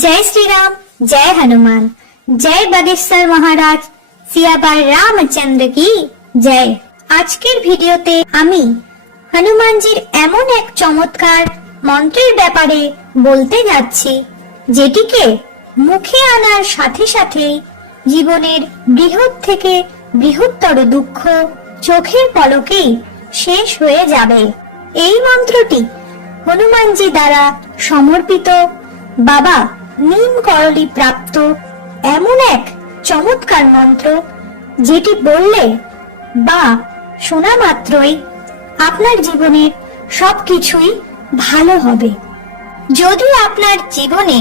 जय श्री राम, जय हनुमान, जय बागेश्वर महाराज, सियाबार रामचंद्र की जय। আজকের ভিডিওতে আমি হনুমানজির এমন এক চমৎকার মন্ত্রের ব্যাপারে বলতে যাচ্ছি, যেটিকে মুখে আনার সাথে সাথেই জীবনের বৃহৎ থেকে বৃহত্তর দুঃখ চোখের পলকেই শেষ হয়ে যাবে। এই মন্ত্রটি হনুমানজি দ্বারা সমর্পিত বাবা নীম করলি প্রাপ্ত এমন এক চমৎকার মন্ত্র, যেটি বললে বা শোনা মাত্রই আপনার জীবনের সবকিছুই ভালো হবে। যদি আপনার জীবনে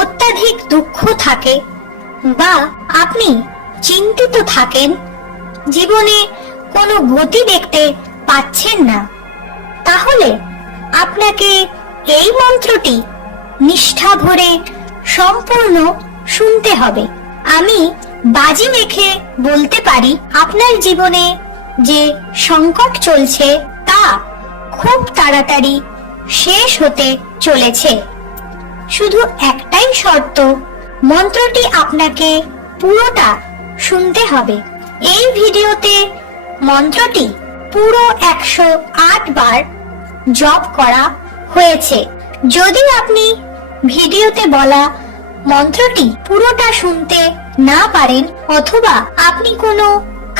অত্যাধিক দুঃখ থাকে বা আপনি চিন্তিত থাকেন, জীবনে কোনো গতি দেখতে পাচ্ছেন না, তাহলে আপনাকে এই মন্ত্রটি নিষ্ঠা ভরে সম্পূর্ণ শুনতে হবে। আমি বাজি রেখে বলতে পারি, আপনার জীবনে যে সংকট চলছে তা খুব তাড়াতাড়ি শেষ হতে চলেছে। শুধু একটাই শর্ত, মন্ত্রটি আপনাকে পুরোটা শুনতে হবে। এই ভিডিওতে মন্ত্রটি পুরো 108 বার জপ করা হয়েছে। যদি আপনি ভিডিওতে বলা মন্ত্রটি পুরোটা শুনতে না পারেন অথবা আপনি কোনো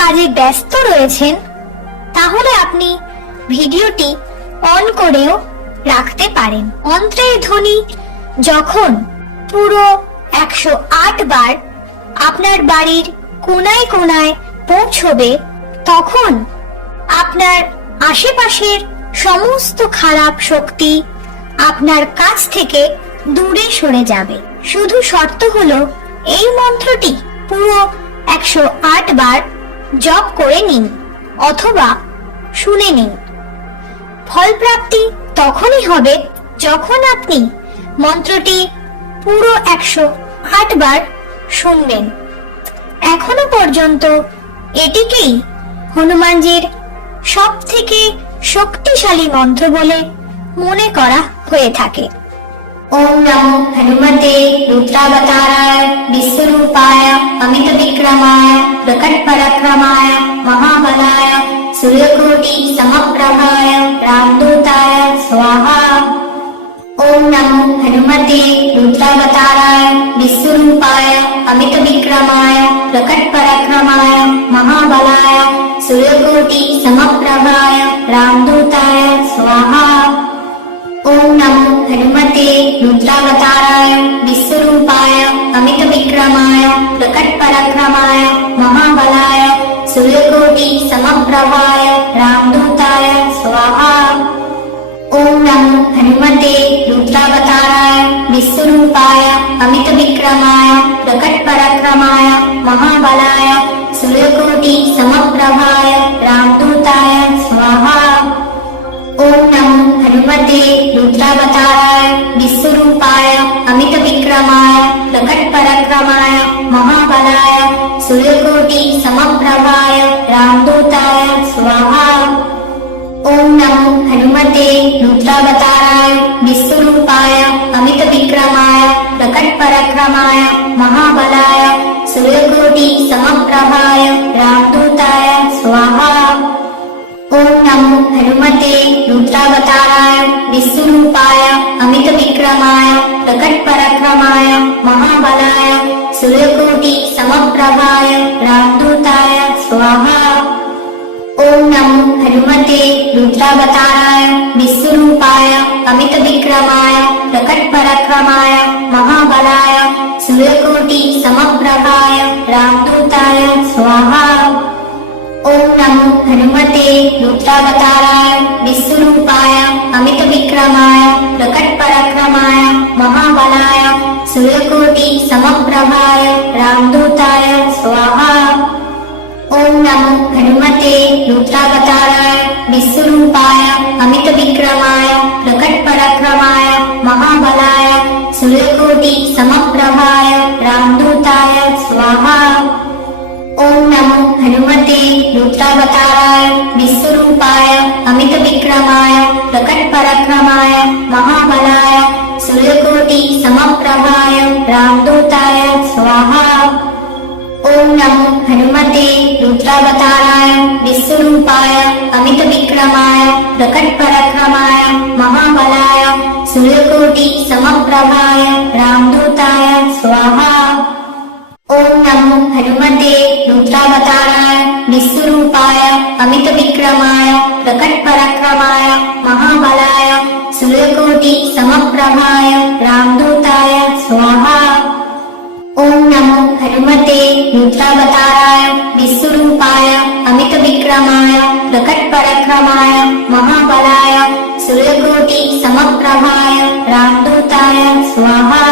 কাজে ব্যস্ত রয়েছেন, তাহলে আপনি ভিডিওটি অন করেও রাখতে পারেন। মন্ত্রের ধ্বনি যখন পুরো 108 বার আপনার বাড়ির কোনায় কোনায় পৌঁছবে, তখন আপনার আশেপাশের সমস্ত খারাপ শক্তি আপনার কাছ থেকে দূরে সরে যাবে। শুধু শর্ত হলো এই মন্ত্রটি পুরো 108 বার জপ করে নিন অথবা শুনে নিন। ফলপ্রাপ্তি তখনই হবে যখন আপনি মন্ত্রটি পুরো 108 বার শুনবেন। এখনো পর্যন্ত এটিকেই হনুমানজির সব থেকে শক্তিশালী মন্ত্র বলে মনে করা হয়ে থাকে। ओम नमो हनुमते रुद्रावताराय विश्वरूपाय अमित विक्रमाय प्रकट पराक्रमाय महाबलाय सूर्यकोटि समप्रभाय रामदूताय स्वाहा। ओम नमो हनुमते रुद्रावताराय विश्वरूपाय अमित विक्रमाय प्रकट पराक्रमाय महाबलाय सूर्यकोटि समप्रभाय रामदूताय स्वाहा। ओम नमो हनुमते रुद्रावताराय विश्वरूपाय अमित विक्रमाय प्रकट पराक्रमाय महाबलाय सूर्यकोटि समप्रभाय रामदूताय स्वाहा। ओम नमो हनुमते रुद्रावताराय विश्वरूपाय अमित विक्रमाय प्रकट पराक्रमाय महाबलाय सूर्यकोटि समप्रभाय रामदूताय स्वाहा। ओम नमो हनुमते रुद्रावताराय विश्वरूपाय अमित विक्रमाय प्रकट पराक्रमाय महाबलाय सूर्यकोटि समप्रभाय रामदूताय स्वाहा। ओम नमो हनुमते रुद्रावताराय विश्वरूपाय अमित विक्रमाय प्रकट पराक्रमाय महाबलाय सूर्यकोटि समप्रभाय रामदूताय स्वाहा। ओम नमो हनुमते रुद्रावताराय विश्वरूपाय अमित विक्रमाय प्रकट पराक्रमाय महाबलाय सूर्यकोटि समप्रभाय रामदूताय स्वाहा। ओम नमो हनुमते रुद्रावताराय विश्वरूपाय अमित विक्रमाय प्रकट पराक्रमाय महाबलाय सूर्यकोटि समप्रभाय रामदूताय स्वाहा। ओम नमो हनुमते रुद्रावताराय विश्वरूपाय अमित विक्रमाय प्रकट पराक्रमाय महाबलाय सूर्यकोटि समप्रभाय रामदूताय स्वाहा। ओम नमो हनुमते रुद्रावताराय विश्वरूपाय अमित विक्रमाय प्रकट पराक्रमाय महाबलाय सूर्यकोटि समप्रभाय रामदूताय स्वाहा। ओम नमो हनुमते रुद्रावताराय विश्वरूपाय अमित विक्रमाय प्रकट पराक्रमाय महाबलाय सूर्यकोटि समप्रभाय नमो हनुमते रुद्रावताराय विश्वरूपाय अमित विक्रमाय प्रकट पराक्रमाय महाबलाय सूर्यकोटि समप्रभाय रामदूताय स्वाहा। ओम नमो हनुमते रुद्रावताराय विश्वरूपाय अमित विक्रमाय प्रकट पराक्रमाय महाबलाय सूर्यकोटि समप्रभाय रामदूताय स्वाहा। ओम नमो हनुमते रुद्रावताराय विश्वरूपाय अमित विक्रमाय प्रकट पराक्रमाय महाबलाय सूर्यकोटि समप्रभाय रामदूताय स्वाहा।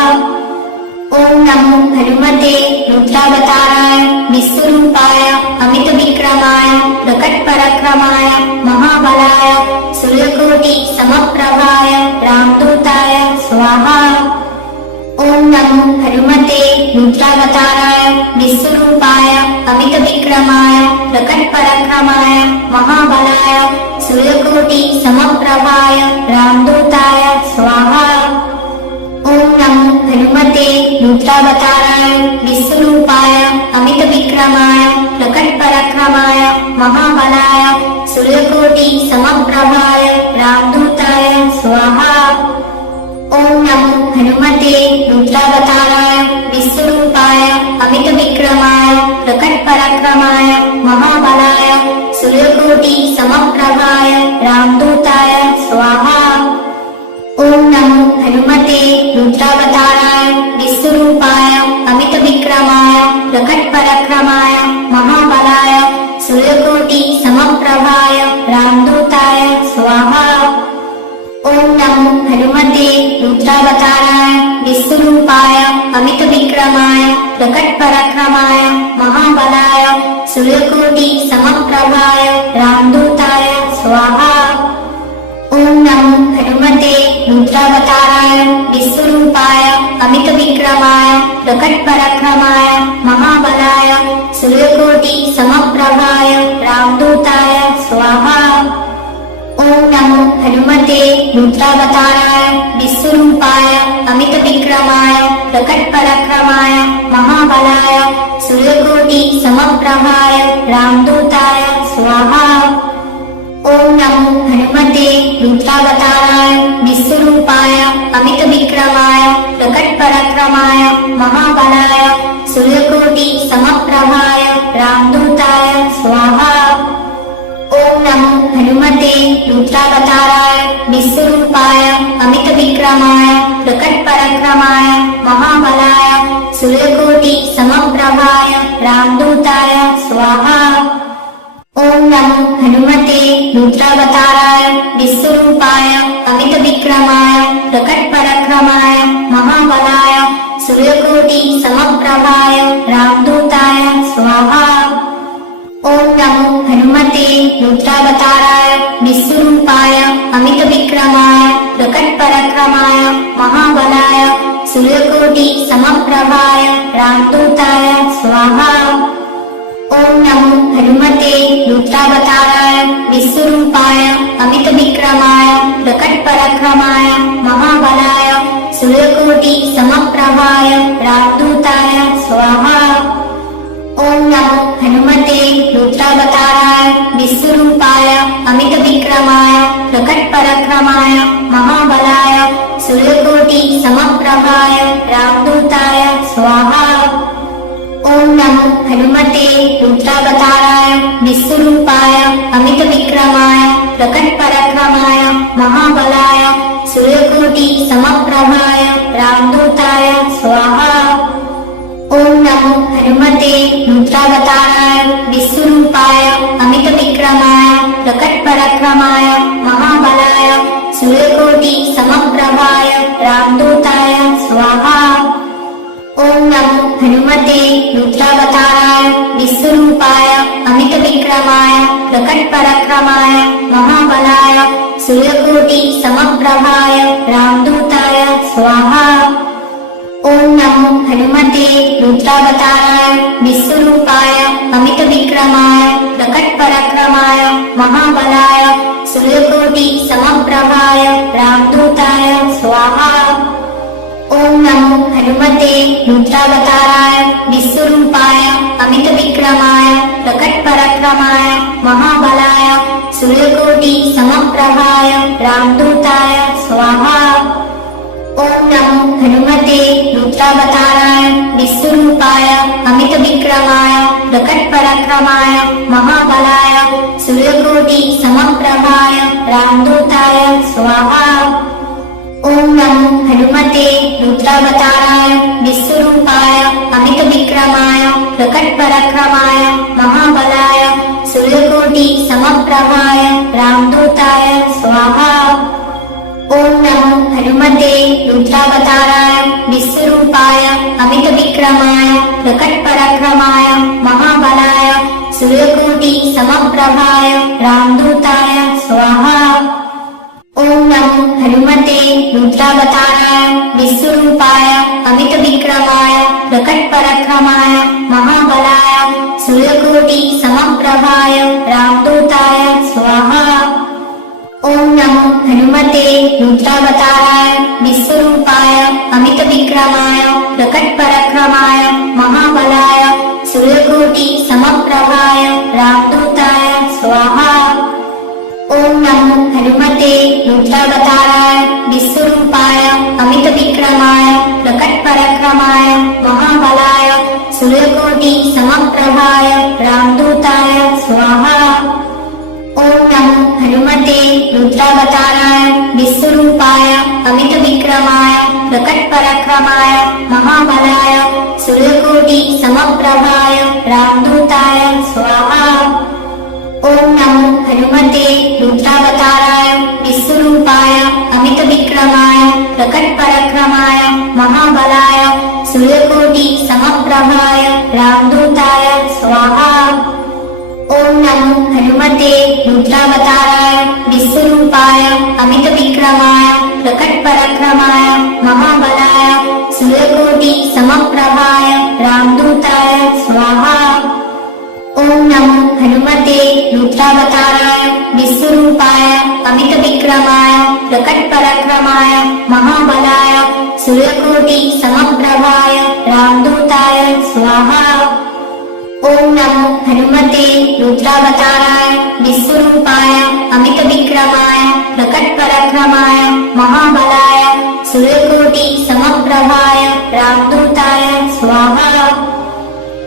ओम नमो हनुमते रुद्रावताराय विश्वरूपाय अमित विक्रमाय प्रकट पराक्रमाय महाबलाय सूर्यकोटि समप्रभाय रामदूताय स्वाहा। ओम नमो हनुमते रुद्रावताराय विश्वरूपाय अमित विक्रमाय प्रकट पराक्रमाय महाबलाय सूर्यकोटि समप्रभाय रामदूताय स्वाहा। ओम नमो हनुमते रुद्रावताराय विश्वरूपाय अमित विक्रमाय प्रकट पराक्रमाय महाबलाय सूर्यकोटि समप्रभाय रामदूताय स्वाहा। ओम नमो हनुमते रुद्रावताराय विश्वरूपाय अमित विक्रमाय प्रकट पराक्रमाय महाबलाय सूर्यकोटि समप्रभाय रामदूताय स्वाहा। ओम नमो हनुमते रुद्रावताराय विश्वरूपाय अमित विक्रमाय प्रकट पराक्रमाय महाबलाय सूर्यकोटि समप्रभाय रामदूताय स्वाहा। ओम नमो हनुमते रुद्रावताराय विश्वरूपाय अमित विक्रमाय प्रकट पराक्रमाय महाबलाय सूर्यकोटि समप्रभाय रामदूताय स्वाहा। ओम नमो हनुमते रुद्रावताराय विश्वरूपाय अमित विक्रमाय प्रकट पराक्रमाय महाबलाय सूर्यकोटि समप्रभाय रामदूताय स्वाहा। ओम नमो हनुमते रुद्रावताराय विश्वरूपाय अमित विक्रमाय प्रकट पराक्रमाय महाबलाय सूर्यकोटि समप्रभाय रामदूताय स्वाहा। ओम नमो हनुमते रुद्रावताराय विश्वरूपाय अमित विक्रमाय प्रकट पराक्रमाय महाबलाय सूर्यकोटि समप्रभाय रामदूताय स्वाहा। ओम नमो हनुमते रुद्रावताराय विश्वरूपाय अमित विक्रमाय प्रकट पराक्रमाय महाबलाय सूर्यकोटि समप्रभाय रामदूताय स्वाहा। ओम नमो हनुमते रुद्रावताराय विश्वरूपाय अमित विक्रमाय प्रकट पराक्रमाय महाबलाय सूर्यकोटि समप्रभाय रामदूताय स्वाहा। ओम नमो हनुमते रुद्रावताराय विश्वरूपाय अमित विक्रमाय प्रकट पराक्रमाय महाबलाय सूर्यकोटि समप्रभाय रामदूताय स्वाहा। ओम नमो हनुमते रुद्रावताराय विश्वरूपाय अमित विक्रमाय प्रकट पराक्रमाय महाबलाय सूर्यकोटि समप्रभाय रामदूताय स्वाहा। ओम नमो हनुमते रुद्रावताराय विश्वरूपाय अमित विक्रमाय प्रकट पराक्रमाय महाबलाय सूर्यकोटि समप्रभाय रामदूताय स्वाहा। ओम नमो हनुमते रुद्रावताराय विश्वरूपाय अमित विक्रमाय प्रकट पराक्रमाय महाबलाय सूर्यकोटि समप्रभाय रामदूताय स्वाहा। ओम नमो हनुमते रुद्रावताराय विश्वरूपाय अमित विक्रमाय प्रकट पराक्रमाय महाबलाय सूर्यकोटि समप्रभाय रामदूताय स्वाहा। ओम नमो हनुमते रुद्रावताराय विश्वरूपाय अमित विक्रमाय प्रकट पराक्रमाय महाबलाय सूर्यकोटि समप्रभाय रामदूताय स्वाहा। ओम नमो हनुमते रुद्रावताराय विश्वरूपाय अमित विक्रमाय प्रकट पराक्रमाय महाबलाय सूर्यकोटि समप्रभाय रामदूताय स्वाहा। ओम नमो हनुमते रुद्रावताराय विश्वरूपाय अमितविक्रमाय प्रकटपराक्रमाय महाबलाय सूर्यकोटि समप्रभाय रामदूताय स्वाहा। ओम नमो हनुमते रुद्रावताराय विश्वरूपाय अमितविक्रमाय प्रकटपराक्रमाय महाबलाय सूर्यकोटि समप्रभाय रामदूताय स्वाहा। ओम नमो हनुमते रुद्रावताराय विश्वरूपाय अमितविक्रमाय प्रकटपराक्रमाय महाबलाय सूर्यकोटि समप्रभाय रामदूताय स्वाहा। ओम नमो हनुमते रुद्रावताराय विश्वरूपाय अमितविक्रमाय प्रकटपराक्रमाय महाबलाय सूर्यकोटि समप्रभाय रामदूताय स्वाहा। ओम नमो हनुमते रुद्रावताराय विश्वरूपाय अमितविक्रमाय प्रकटपराक्रमाय महाबलाय सूर्यकोटि समप्रभाय रामदूताय स्वाहा। ओम नमो हनुमते रुद्रावताराय विश्वरूपाय अमितविक्रमाय प्रकटपराक्रमाय महाबलाय सूर्यकोटि समप्रभाय रामदूताय स्वाहा। ओम नमो हनुमते रुद्रावताराय विश्वरूपाय अमितविक्रमाय प्रकटपराक्रमाय महाबलाय सूर्यकोटि समप्रभाय रामदूताय स्वाहा। ओम नमो हनुमते रुद्रावताराय विश्वरूपाय अमितविक्रमाय प्रकटपराक्रमाय महाबलाय सूर्यकोटि समप्रभाय रामदूताय स्वाहा। ओम नमो हनुमते रुद्रावताराय विश्वरूपाय अमितविक्रमाय प्रकटपराक्रमाय महाबलाय सूर्यकोटि समप्रभाय रामदूताय स्वाहा। ओम नमो हनुमते रुद्रावताराय विश्वरूपाय अमितविक्रमाय प्रकटपराक्रमाय महाबलाय सूर्यकोटि समप्रभाय रामदूताय स्वाहा। ओम नमो हनुमते रुद्रावताराय विश्वरूपाय अमितविक्रमाय प्रकटपराक्रमाय महाबलाय सूर्यकोटि समप्रभाय रामदूताय स्वाहा। ओम नमो हनुमते रुद्रावताराय विश्वरूपाय अमितविक्रमाय प्रकटपराक्रमाय महाबलाय सूर्यकोटि समप्रभाय रामदूताय स्वाहा।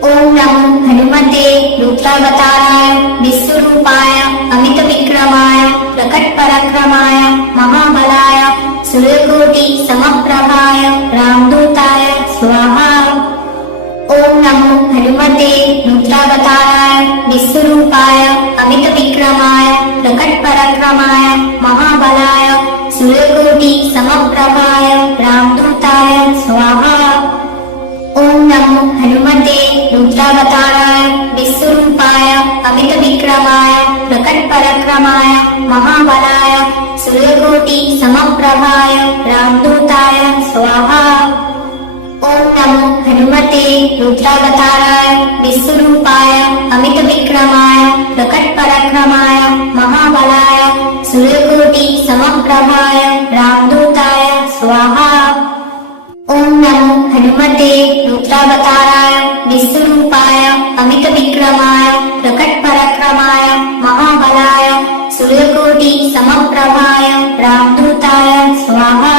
ओम नमो हनुमते रुद्रावताराय विश्वरूपाय अमितविक्रमाय प्रकटपराक्रमाय महाबलाय सूर्यकोटि समप्रभाय रामदूताय स्वाहा। ओम नमो हनुमते रुद्रावताराय विश्वरूपाय अमितविक्रमाय प्रकटपराक्रमाय महाबलाय सूर्यकोटि समप्रभाय रामदूताय स्वाहा। ओम नमो हनुमते रुद्रावताराय विश्वरूपाय अमितविक्रमाय प्रकटपराक्रमाय महाबलाय सूर्यकोटि समप्रभाय रामदूताय स्वाहा। ओम नमो हनुमते रुद्रावताराय विश्वरूपाय अमितविक्रमाय प्रकटपराक्रमाय महाबलाय सूर्यकोटि समप्रभाय रामदूताय स्वाहा। ओम नमो हनुमते रुद्रावताराय विश्वरूपाय अमितविक्रमाय प्रकटपराक्रमाय महाबलाय सूर्यकोटि समप्रभाय रामदूताय स्वाहा।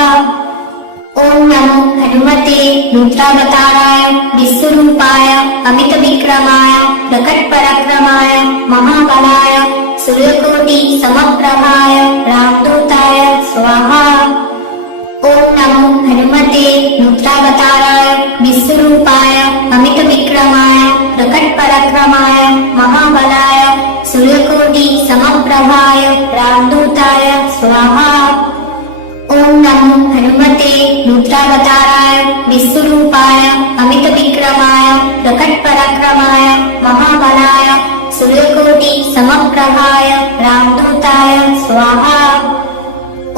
ओम नमो हनुमते रुद्रावताराय विश्वरूपाय अमितविक्रमाय प्रकटपराक्रमाय महाबलाय सूर्यकोटि समप्रभाय रामदूताय स्वाहा। ओम नमो हनुमते रुद्रावताराय विश्वरूपाय अमितविक्रमाय प्रकटपराक्रमाय महाबलाय सूर्यकोटि समप्रभाय रामदूताय स्वाहा। ओम नमो हनुमते रुद्रावताराय विश्वरूपाय अमितविक्रमाय प्रकटपराक्रमाय महाबलाय सूर्यकोटि समप्रभाय रामदूताय स्वाहा।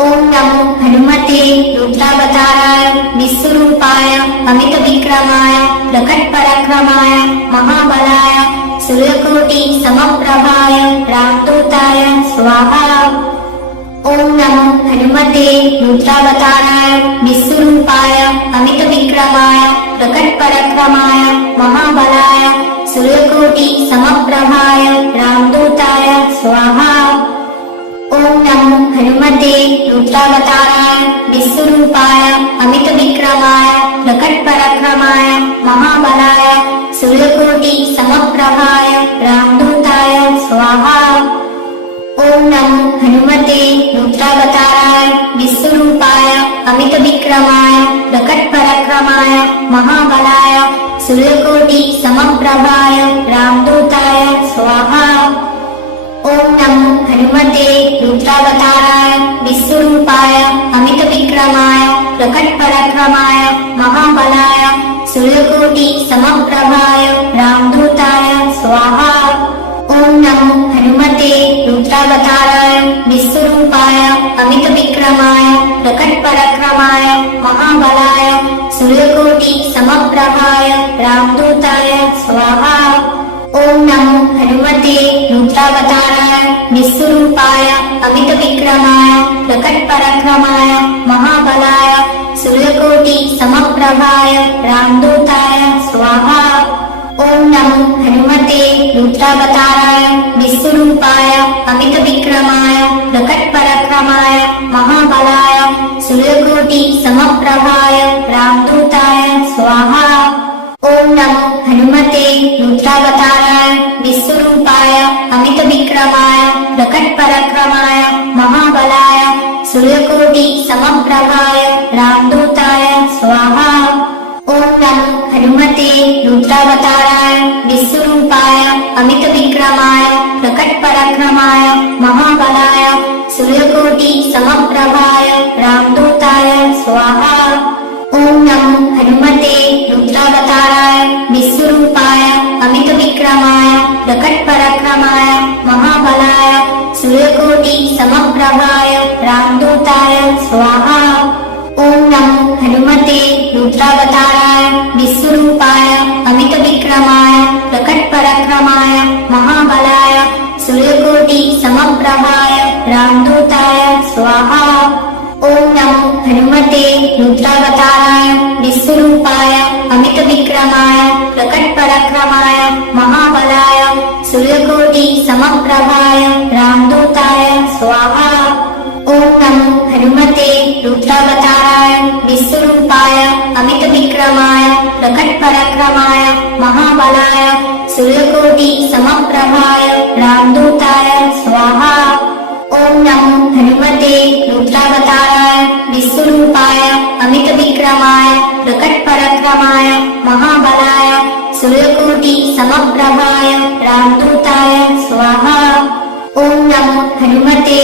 ओम नमो हनुमते रुद्रावताराय विश्वरूपाय अमितविक्रमाय प्रकटपराक्रमाय महाबलाय सूर्यकोटि समप्रभाय रामदूताय स्वाहा। ओम नमो हनुमते रुद्रावताराय विश्वरूपाय अमितविक्रमाय प्रकटपराक्रमाय महाबलाय सूर्यकोटि समप्रभाय रामदूताय स्वाहा। ओम नमो हनुमते रुद्रावताराय विश्वरूपाय अमितविक्रमाय प्रकटपराक्रमाय महाबलाय सूर्यकोटि समप्रभाय रामदूताय स्वाहा। ओम नमो हनुमते रुद्रावताराय विश्वरूपाय अमितविक्रमाय प्रकटपराक्रमाय महाबलाय सूर्यकोटि समप्रभाय रामदूताय स्वाहा। ओम नमो हनुमते रुद्रावताराय विश्वरूपाय अमितविक्रमाय प्रकटपराक्रमाय महाबलाय सूर्यकोटि समप्रभाय रामदूताय स्वाहा। ओम नमो हनुमते रुद्रावताराय विश्वरूपाय अमितविक्रमाय प्रकटपराक्रमाय महाबलाय सूर्यकोटि समप्रभाय रामदूताय स्वाहा। ओम नमो हनुमते रुद्रावताराय विश्वरूपाय अमितविक्रमाय प्रकटपराक्रमाय महाबलाय सूर्यकोटि समप्रभाय रामदूताय स्वाहा। ओम नमो हनुमते रुद्रावताराय विश्वरूपाय अमितविक्रमाय प्रकटपराक्रमाय महाबलाय सूर्यकोटि समप्रभाय रामदूताय स्वाहा। ओम नमो हनुमते रुद्रावताराय विश्वरूपाय अमितविक्रमाय प्रकटपराक्रमाय महाबलाय सूर्यकोटि समप्रभाय रामदूताय स्वाहा। ओम नमो हनुमते रुद्रावताराय विश्वरूपाय अमितविक्रमाय प्रकटपराक्रमाय महाबलाय सूर्यकोटि समप्रभाय रामदूताय स्वाहा। ओम नमो हनुमते रुद्रावताराय विश्वरूपाय अमितविक्रमाय प्रकटपराक्रमाय महाबलाय सूर्यकोटि समप्रभाय रामदूताय स्वाहा। ओम नमो हनुमते रुद्रावताराय विश्वरूपाय अमितविक्रमाय प्रकटपराक्रमाय महाबलाय सूर्यकोटि समप्रभाय रामदूताय स्वाहा। ओम नमो हनुमते रुद्रावताराय विश्वरूपाय अमितविक्रमाय प्रकटपराक्रमाय महाबलाय सूर्यकोटि समप्रभाय रामदूताय स्वाहा। ओम नमो हनुमते रुद्रावताराय विश्वरूपाय अमितविक्रमाय प्रकटपराक्रमाय महाबलाय सूर्यकोटि समप्रभाय रामदूताय स्वाहा। ओम नमो हनुमते रुद्रावताराय विश्वरूपाय अमितविक्रमाय प्रकटपराक्रमाय महाबलाय सूर्यकोटि समप्रभाय रामदूताय स्वाहा। ओम नमो हनुमते